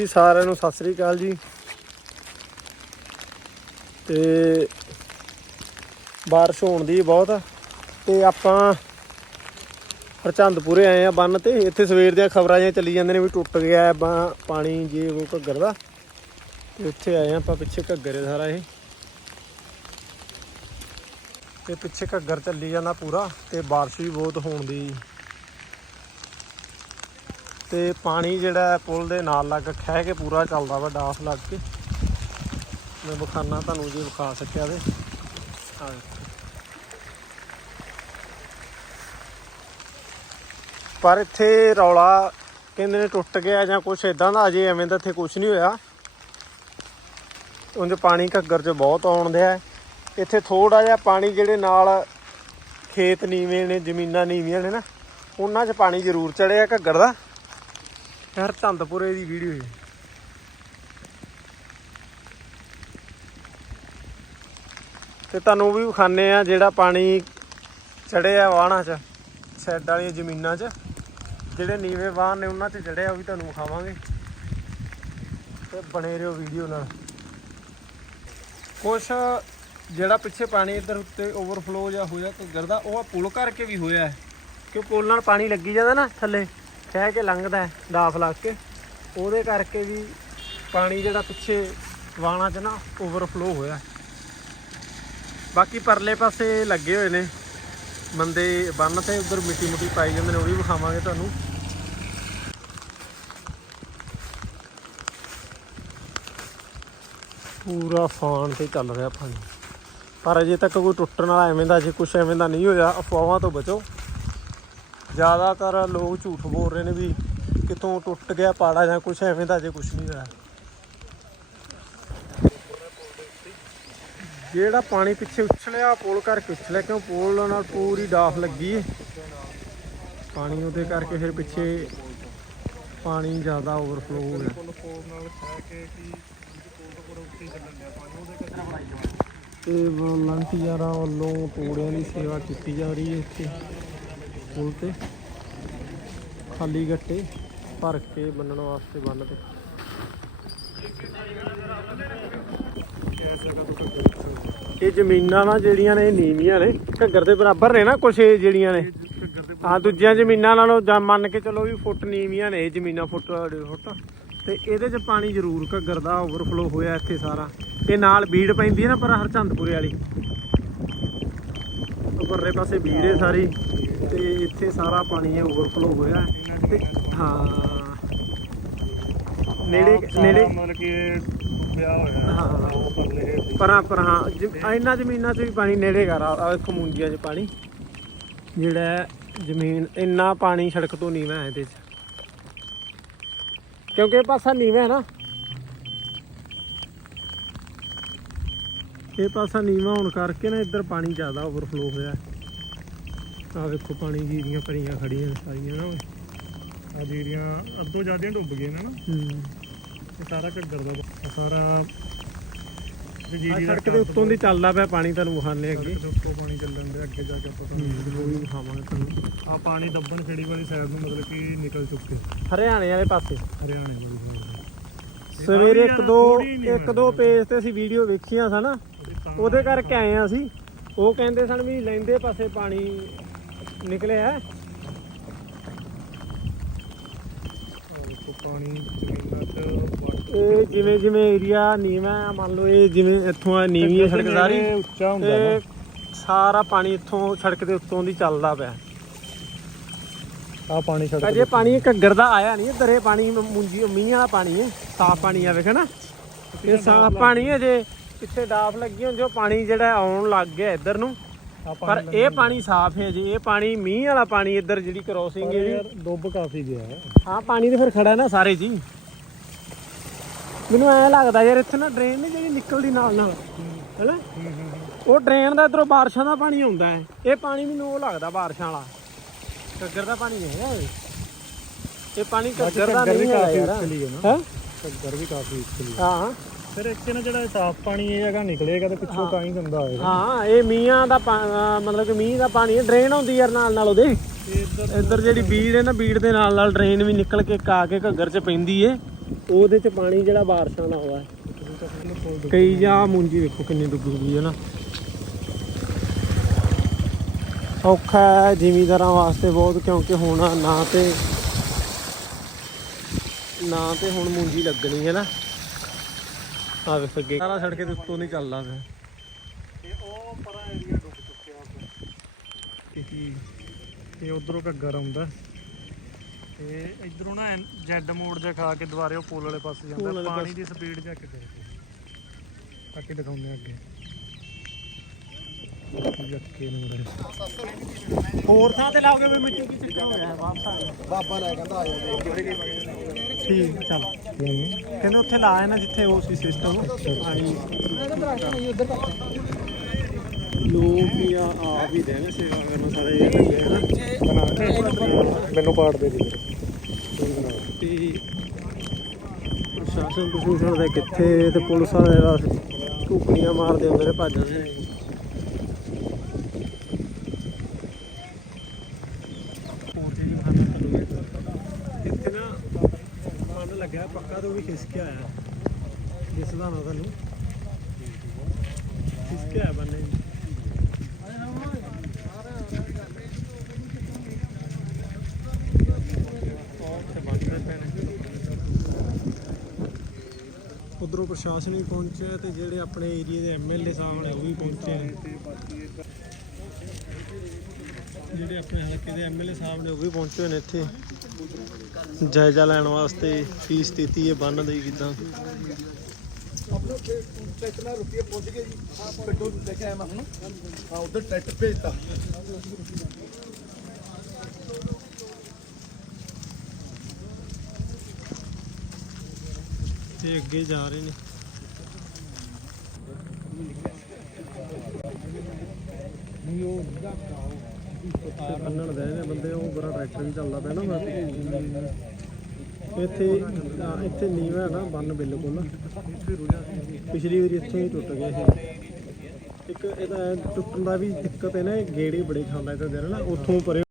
ਜੀ ਸਾਰਿਆਂ ਨੂੰ ਸਤਿ ਸ੍ਰੀ ਅਕਾਲ ਜੀ। ਤੇ ਬਾਰਿਸ਼ ਹੋਣ ਦੀ ਬਹੁਤ ਆ। ਤੇ ਆਪਾਂ ਹਰਚੰਦਪੁਰੇ ਆਏ ਆ ਬੰਨ ਤੇ। ਇੱਥੇ ਸਵੇਰ ਦੀਆਂ ਖਬਰਾਂ ਜਿਹੀਆਂ ਚੱਲੀ ਜਾਂਦੇ ਨੇ ਵੀ ਟੁੱਟ ਗਿਆ ਹੈ ਪਾਣੀ ਜੇ ਉਹ ਘੱਗਰ ਦਾ। ਤੇ ਇੱਥੇ ਆਏ ਆ ਆਪਾਂ ਪਿੱਛੇ ਘੱਗਰ ਹੈ ਸਾਰਾ ਇਹ। ਤੇ ਪਿੱਛੇ ਘੱਗਰ ਚੱਲੀ ਜਾਂਦਾ ਪੂਰਾ। ਤੇ ਬਾਰਿਸ਼ ਵੀ ਬਹੁਤ ਹੋਣ ਦੀ ਤੇ ਪਾਣੀ ਜਿਹੜਾ ਪੁਲ ਦੇ ਨਾਲ ਲੱਗ ਖਹਿ ਕੇ ਪੂਰਾ ਚੱਲਦਾ ਵਾ ਡਾਫ ਲੱਗ ਕੇ। ਮੈਂ ਵਿਖਾਣਾ ਤੁਹਾਨੂੰ ਜੇ ਵਿਖਾ ਸਕਿਆ ਤੇ। ਆ ਪਰ ਇੱਥੇ ਰੌਲਾ ਕਹਿੰਦੇ ਨੇ ਟੁੱਟ ਗਿਆ ਜਾਂ ਕੁਝ ਇਦਾਂ ਦਾ, ਅਜੇ ਐਵੇਂ ਦਾ ਇੱਥੇ ਕੁਝ ਨਹੀਂ ਹੋਇਆ। ਉਂਝ ਪਾਣੀ ਘੱਗਰ 'ਚ ਬਹੁਤ ਆਉਣ ਦਿਆ ਇੱਥੇ ਥੋੜਾ ਜਿਹਾ ਪਾਣੀ ਜਿਹੜੇ ਨਾਲ ਖੇਤ ਨੀਵੇਂ ਨੇ, ਜ਼ਮੀਨਾਂ ਨੀਵੀਆਂ ਨੇ ਨਾ, ਉਹਨਾਂ 'ਚ ਪਾਣੀ ਜ਼ਰੂਰ ਚੜਿਆ ਘੱਗਰ ਦਾ। ਯਾਰ ਚੰਦਪੁਰੇ ਦੀ ਵੀਡੀਓ ਹੈ ਤੇ ਤੁਹਾਨੂੰ ਉਹ ਵੀ ਵਿਖਾਣੇ ਆ ਜਿਹੜਾ ਪਾਣੀ ਚੜਿਆ ਵਾਹਣਾ 'ਚ ਸੈੱਡ ਵਾਲੀਆਂ ਜ਼ਮੀਨਾਂ 'ਚ। ਜਿਹੜੇ ਨੀਵੇਂ ਵਾਹਨ ਨੇ ਉਹਨਾਂ 'ਚ ਚੜਿਆ, ਉਹ ਵੀ ਤੁਹਾਨੂੰ ਵਿਖਾਵਾਂਗੇ। ਤੇ ਬਣੇ ਰਹੋ ਵੀਡੀਓ ਨਾਲ। ਕੁਛ ਜਿਹੜਾ ਪਿੱਛੇ ਪਾਣੀ ਇੱਧਰ ਉੱਤੇ ਓਵਰਫਲੋ ਜਾਂ ਹੋਇਆ ਘੱਗਰ ਦਾ, ਉਹ ਆ ਪੁਲ ਕਰਕੇ ਵੀ ਹੋਇਆ। ਕਿ ਪੁਲ ਨਾਲ ਪਾਣੀ ਲੱਗੀ ਜਾਂਦਾ ਨਾ ਥੱਲੇ। ਕਹਿ ਕੇ ਲੰਘਦਾ ਡਾਫ ਲੱਗ ਕੇ। ਉਹਦੇ ਕਰਕੇ ਵੀ ਪਾਣੀ ਜਿਹੜਾ ਪਿੱਛੇ ਵਾਣਾ 'ਚ ਨਾ ਓਵਰਫਲੋ ਹੋਇਆ ਬਾਕੀ ਪਰਲੇ ਪਾਸੇ ਲੱਗੇ ਹੋਏ ਨੇ। ਬੰਦੇ ਬੰਨ ਤੇ ਉਧਰ ਮਿੱਟੀ ਮੁੱਟੀ ਪਾਈ ਜਾਂਦੇ ਨੇ, ਉਹ ਵੀ ਵਿਖਾਵਾਂਗੇ ਤੁਹਾਨੂੰ। ਪੂਰਾ ਫਾਨ ਤੇ ਚੱਲ ਰਿਹਾ ਪਾਣੀ। ਪਰ ਅਜੇ ਤੱਕ ਕੋਈ ਟੁੱਟਣ ਵਾਲਾ ਐਵੇਂ ਦਾ ਜੇ ਕੁਛ ਐਵੇਂ ਦਾ ਨਹੀਂ ਹੋਇਆ। ਅਫਵਾਹਾਂ ਤੋਂ ਬਚੋ। ਜ਼ਿਆਦਾਤਰ ਲੋਕ ਝੂਠ ਬੋਲ ਰਹੇ ਨੇ ਵੀ ਕਿਤੋਂ ਟੁੱਟ ਗਿਆ ਪਾੜਾ ਜਾਂ ਕੁਛ, ਐਵੇਂ ਦਾ ਜੇ ਕੁਛ ਨਹੀਂ ਹੋਇਆ। ਜਿਹੜਾ ਪਾਣੀ ਪਿੱਛੇ ਉਛਲਿਆ, ਪੁਲ ਕਰਕੇ ਉਛਲਿਆ, ਕਿਉਂ ਪੁਲ ਨਾਲ ਪੂਰੀ ਡਾਫ ਲੱਗੀ ਪਾਣੀ ਉਹਦੇ ਕਰਕੇ ਫਿਰ ਪਿੱਛੇ ਪਾਣੀ ਜ਼ਿਆਦਾ ਓਵਰਫਲੋ ਹੋ ਗਿਆ। ਤੇ ਵਲੰਟੀਅਰਾਂ ਵੱਲੋਂ ਤੋੜਿਆਂ ਦੀ ਸੇਵਾ ਕੀਤੀ ਜਾ ਰਹੀ ਹੈ ਇੱਥੇ। ਪੁਲ ਤੇ। ਖਾਲੀ ਗੱਟੇ ਭਰ ਕੇ ਬੰਨਣ ਵਾਸਤੇ ਬੰਨ ਤੇ ਇਹ ਜ਼ਮੀਨਾਂ ਨਾ ਜਿਹੜੀਆਂ ਨੇ ਨੀਵੀਆਂ ਨੇ। ਘੱਗਰ ਦੇ ਬਰਾਬਰ ਨੇ ਨਾ ਕੁਛ ਇਹ ਜਿਹੜੀਆਂ ਨੇ। ਹਾਂ, ਦੂਜੀਆਂ ਜ਼ਮੀਨਾਂ ਨਾਲੋਂ ਜਾਂ ਮੰਨ ਕੇ ਚਲੋ ਵੀ ਫੁੱਟ ਨੀਵੀਆਂ ਨੇ, ਇਹ ਜ਼ਮੀਨਾਂ ਫੁੱਟ ਡੇਢ ਫੁੱਟ। ਤੇ ਇਹਦੇ 'ਚ ਪਾਣੀ ਜ਼ਰੂਰ ਘੱਗਰ ਦਾ ਓਵਰਫਲੋ ਹੋਇਆ ਇੱਥੇ ਸਾਰਾ। ਤੇ ਨਾਲ ਬੀੜ ਪੈਂਦੀ ਹੈ ਨਾ, ਪਰ ਹਰਚੰਦਪੁਰੇ ਵਾਲੀ। ਉੱਪਰਲੇ ਪਾਸੇ ਬੀੜ ਹੈ ਸਾਰੀ। ਤੇ ਇੱਥੇ ਸਾਰਾ ਪਾਣੀ ਇਹ ਓਵਰਫਲੋ ਹੋਇਆ ਹੈ ਤੇ ਹਾਂ। ਨੇੜੇ ਨੇੜੇ ਮਤਲਬ ਕਿ ਪਿਆ ਹੋਇਆ ਹਾਂ। ਪਰਲੇ ਪਰਾਂ ਪਰ ਇਹਨਾਂ ਜ਼ਮੀਨਾਂ 'ਚ ਵੀ ਪਾਣੀ ਨੇੜੇ ਕਰ ਆ ਵੇਖੋ ਮੁੰਜੀਆਂ 'ਚ ਪਾਣੀ। ਜਿਹੜਾ ਜ਼ਮੀਨ ਇੰਨਾ ਪਾਣੀ ਸੜਕ ਤੋਂ ਨੀਵਾਂ ਹੈ ਇਹਦੇ 'ਚ। ਕਿਉਂਕਿ ਇਹ ਪਾਸਾ ਨੀਵਾਂ ਹੈ ਨਾ। ਇਹ ਪਾਸਾ ਨੀਵਾਂ ਹੋਣ ਕਰਕੇ ਨਾ ਇੱਧਰ ਪਾਣੀ ਜ਼ਿਆਦਾ ਓਵਰਫਲੋ ਹੋਇਆ ਆ ਵੇਖੋ ਪਾਣੀ ਜੀਰੀਆਂ ਭਰੀਆਂ ਖੜੀਆਂ ਸਾਰੀਆਂ ਨਾ ਆ ਜੀਰੀਆਂ ਅੱਧੋ ਜ਼ਿਆਦੀਆਂ ਡੁੱਬ ਗਏ ਨੇ ਨਾ। ਹੂੰ। ਇਹ ਸਾਰਾ ਘੱਗਰ ਦਾ ਸਾਰਾ ਜੀਰੀ ਦਾ ਸੜਕ ਦੇ ਉੱਤੋਂ ਦੀ ਚੱਲਦਾ ਪਿਆ ਪਾਣੀ ਤੁਹਾਨੂੰ ਵਿਖਾਣੇ ਅੱਗੇ। ਸੜਕ ਦੇ ਉੱਤੋਂ ਪਾਣੀ ਚੱਲਣ ਦੇ ਅੱਗੇ ਜਾ ਕੇ ਆਪਾਂ ਉਹ ਵੀ ਵਿਖਾਵਾਂਗੇ ਤੁਹਾਨੂੰ। ਆ ਪਾਣੀ ਦੱਬਣ ਖੇੜੀ ਵਾਲੀ ਸਾਈਡ ਨੂੰ ਮਤਲਬ ਕਿ ਨਿਕਲ ਚੁੱਕੇ ਹਰਿਆਣੇ ਵਾਲੇ ਪਾਸੇ। ਹਰਿਆਣੇ ਵਾਲੀ। ਸਵੇਰੇ ਇੱਕ ਦੋ ਇੱਕ ਦੋ ਪੇਜ ਤੇ ਅਸੀਂ ਵੀਡੀਓ ਵੇਖੀਆਂ ਸਨ। ਉਹਦੇ ਕਰਕੇ ਆਏ ਆ ਅਸੀਂ। ਉਹ ਕਹਿੰਦੇ ਸਨ ਵੀ ਲੈਂਦੇ ਪਾਸੇ ਪਾਣੀ ਹੈ। ਪਾਣੀ 'ਚ ਵੱਟ ਇਹ ਜਿਵੇਂ ਜਿਵੇਂ ਏਰੀਆ ਨੀਵਾਂ ਆ ਮੰਨ ਲਓ ਇਹ ਜਿਵੇਂ ਇੱਥੋਂ ਆ ਨੀਵੀਂ ਹੈ ਸੜਕ ਸਾਰੀ ਉੱਚਾ ਹੁੰਦਾ ਨਾ ਸਾਰਾ ਪਾਣੀ ਇੱਥੋਂ ਸੜਕ ਦੇ ਉੱਤੋਂ ਦੀ ਚੱਲਦਾ ਪਿਆ। ਆ ਪਾਣੀ ਸੜਕ ਅਜੇ ਪਾਣੀ ਘੱਗਰ ਦਾ ਆਇਆ ਨਹੀਂ ਇਹ ਪਾਣੀ ਮੁੰਜੀ ਮੀਂਹ ਵਾਲਾ ਪਾਣੀ ਹੈ ਸਾਫ਼ ਪਾਣੀ ਆ ਵੇਖ ਨਾ। ਇਹ ਸਾਫ਼ ਪਾਣੀ ਹੈ ਜੇ ਪਿੱਛੇ ਡਾਫ ਲੱਗੀ ਹੁਣ ਜੋ ਪਾਣੀ ਜਿਹੜਾ ਆਉਣ ਲੱਗ ਗਿਆ ਇੱਧਰ ਨੂੰ। ਆ ਪਰ ਇਹ ਪਾਣੀ ਸਾਫ਼ ਹੈ ਜੀ ਇਹ ਪਾਣੀ ਮੀਂਹ ਵਾਲਾ ਪਾਣੀ ਇੱਧਰ ਜਿਹੜੀ ਕ੍ਰੋਸਿੰਗ ਹੈ ਯਾਰ ਡੁੱਬ ਕਾਫੀ ਗਿਆ ਹੈ। ਹਾਂ ਪਾਣੀ ਤੇ ਫਿਰ ਖੜਾ ਨਾ ਸਾਰੇ ਜੀ। ਮੈਨੂੰ ਐ ਲੱਗਦਾ ਯਾਰ ਇੱਥੇ ਨਾ ਡਰੇਨ ਨਹੀਂ ਜਿਹੜੀ ਨਿਕਲਦੀ ਨਾਲ ਨਾਲ ਹੈਨਾ? ਉਹ ਡਰੇਨ ਦਾ ਇਧਰੋਂ ਬਾਰਿਸ਼ਾਂ ਦਾ ਪਾਣੀ ਆਉਂਦਾ ਹੈ। ਇਹ ਪਾਣੀ ਮੈਨੂੰ ਉਹ ਲੱਗਦਾ ਬਾਰਿਸ਼ਾਂ ਵਾਲਾ। ਘੱਗਰ ਦਾ ਪਾਣੀ ਹੈ। ਇਹ ਪਾਣੀ ਘੱਗਰ ਦਾ ਨਹੀਂ ਹੈ ਯਾਰ। ਹੈ ਘੱਗਰ ਵੀ ਕਾਫੀ ਉਛਲੀ ਹਾਂ। ਫਿਰ ਇੱਥੇ ਨਾ ਜਿਹੜਾ ਸਾਫ਼ ਪਾਣੀ ਇਹ ਜਗ੍ਹਾ ਨਿਕਲੇਗਾ ਤੇ ਪਿੱਛੋਂ ਤਾਂ ਹੀ ਗੰਦਾ ਹੋਏਗਾ। ਹਾਂ ਇਹ ਮੀਂਹਾਂ ਦਾ ਪਾ- ਅਹ ਮਤਲਬ ਕਿ ਮੀਂਹ ਦਾ ਪਾਣੀ ਹੈ ਡਰੇਨ ਆਉਂਦੀ ਯਾਰ ਨਾਲ ਨਾਲ ਉਹਦੇ। ਤੇ ਇੱਧਰ ਇੱਧਰ ਜਿਹੜੀ ਬੀੜ ਹੈ ਨਾ ਬੀੜ ਦੇ ਨਾਲ ਨਾਲ ਡਰੇਨ ਵੀ ਨਿਕਲ ਕੇ ਕਾ ਕੇ ਘੱਗਰ 'ਚ ਪੈਂਦੀ ਏ। ਉਹਦੇ ਚ ਪਾਣੀ ਜਿਹੜਾ ਬਾਰਿਸ਼ਾਂ ਦਾ ਹੋਇਆ। ਕਈ ਜਾਂ ਮੂੰਜੀ ਦੇਖੋ ਕਿੰਨੀ ਡੁੱਬੀ ਹੋਈ ਹੈ ਨਾ। ਔਖਾ ਹੈ ਜ਼ਿਮੀਂਦਾਰਾਂ ਵਾਸਤੇ ਬਹੁਤ ਕਿਉਂਕਿ ਹੁਣ ਨਾ ਤੇ ਨਾ ਤੇ ਹੁਣ ਮੂੰਜੀ ਲੱਗਣੀ ਹੈ ਨਾ। ਆ ਵੇਖ ਅੱਗੇ। ਸਾਰਾ ਸੜਕੇ ਦੇ ਉੱਤੋਂ ਨਹੀਂ ਚੱਲਦਾ ਪਿਆ। ਇਹ ਉਹ ਪਰਾਂ ਏਰੀਆ ਡੁੱਬ ਚੁੱਕਿਆ ਤੇ ਇਹ ਉਧਰੋਂ ਘੱਗਰ ਆਉਂਦਾ। ਤੇ ਇਧਰੋਂ ਨਾ ਜੈਡ ਮੋੜ ਜਿਹਾ ਖਾ ਕੇ ਦੁਬਾਰੇ ਉਹ ਪੁਲ ਵਾਲੇ ਪਾਸੇ ਜਾਂਦਾ। ਪਾਣੀ। ਦੀ ਸਪੀਡ ਚੈੱਕ ਕਰੋ ਅੱਗੇ ਦਿਖਾਉਂਦੇ ਆ ਅੱਗੇ। ਹੋਰ ਥਾਂ ਤੇ ਲਾਓਗੇ ਵੀ ਮਿੱਟੀ ਕੀ ਚੱਕਰ ਹੋ ਗਿਆ ਵਾਪਸ ਆ ਗਿਆ ਬਾਬਾ ਲੈ ਕਹਿੰਦਾ ਆ ਜਾਂਦੇ ਠੀਕ ਚੱਲ। ਕਹਿੰਦੇ ਉੱਥੇ ਲਾਇਆ ਨਾ ਜਿੱਥੇ ਉਹ ਸੀ ਸਿਸਟਮ ਪਾਣੀ ਲੋਕ ਵੀ ਆ ਆ ਵੀ ਦੇਣ ਸੇਵਾ ਕਰਨ ਸਾਰੇ ਇਹ ਲੱਗੇ ਹਨ ਮੈਨੂੰ ਪਾੜ ਦੇ ਜੀ। ਤੇ ਪ੍ਰਸ਼ਾਸਨ ਪ੍ਰਸ਼ਾਸਨ ਦੇ ਕਿੱਥੇ? ਤੇ ਪੁਲਿਸ ਵਾਲੇ ਬਸ ਟੁਕੜੀਆਂ ਮਾਰਦੇ ਹੁੰਦੇ ਨੇ ਭੱਜਦੇ ਨੇ। ਇੱਥੇ ਨਾ ਮਨ ਲੱਗਿਆ ਪੱਕਾ ਤੋਂ ਵੀ ਖਿਸਕਿਆ ਆਇਆ। ਦਿਸਦਾ ਨਾ ਤੁਹਾਨੂੰ। ਖਿਸਕਿਆ ਆਇਆ ਬੰਨੇ ਉਧਰੋਂ ਪ੍ਰਸ਼ਾਸਨ ਵੀ ਪਹੁੰਚਿਆ ਤੇ ਜਿਹੜੇ ਆਪਣੇ ਏਰੀਆ ਦੇ ਐਮਐਲਏ ਸਾਹਿਬ ਨੇ ਉਹ ਵੀ ਪਹੁੰਚੇ ਨੇ। ਜਿਹੜੇ ਆਪਣੇ ਹਲਕੇ ਦੇ ਐਮਐਲਏ ਸਾਹਿਬ ਨੇ ਉਹ ਵੀ ਪਹੁੰਚੇ ਨੇ ਇੱਥੇ। ਜਾਇਜ਼ਾ ਲੈਣ ਵਾਸਤੇ ਫੀਸ ਦਿੱਤੀ ਹੈ ਬੰਨ ਦੀ ਕਿਦਾਂ? ਆਪਣੇ ਟਰੈਕਟਰ ਨਾਲ ਰੁਪਏ ਪਹੁੰਚ ਗਏ ਜੀ। ਆ ਪੈਟਰੋਲ ਲੈ ਕੇ ਆਇਆ ਮੈਂ ਹੁਣ। ਹਾਂ ਉਧਰ ਟਰੈਕਟਰ ਭੇਜਤਾ। ਤੇ ਅੱਗੇ ਜਾ ਰਹੇ ਨੇ। ਆ ਬੰਨਣ ਦੇ ਨੇ ਬੰਦੇ ਉਹ ਬੜਾ ਟਰੈਕਟਰ ਨਹੀਂ ਚੱਲਦਾ ਪਿਆ ਨਾ ਬਸ ਇੱਥੇ ਆ, ਇੱਥੇ ਨੀਵਾਂ ਹੈ ਨਾ ਬੰਨ ਬਿਲਕੁਲ ਪਿਛਲੀ ਵਾਰੀ ਇੱਥੋਂ ਹੀ ਟੁੱਟ ਗਿਆ ਸੀ ਇੱਕ ਇਹਦਾ ਐਂ ਟੁੱਟਣ ਦਾ ਵੀ ਦਿੱਕਤ ਹੈ ਨਾ ਇਹ ਗੇੜੇ ਬੜੇ ਖਾਂਦਾ ਇਹਦਾ ਦਿਨ ਨਾ ਉੱਥੋਂ ਪਰੇ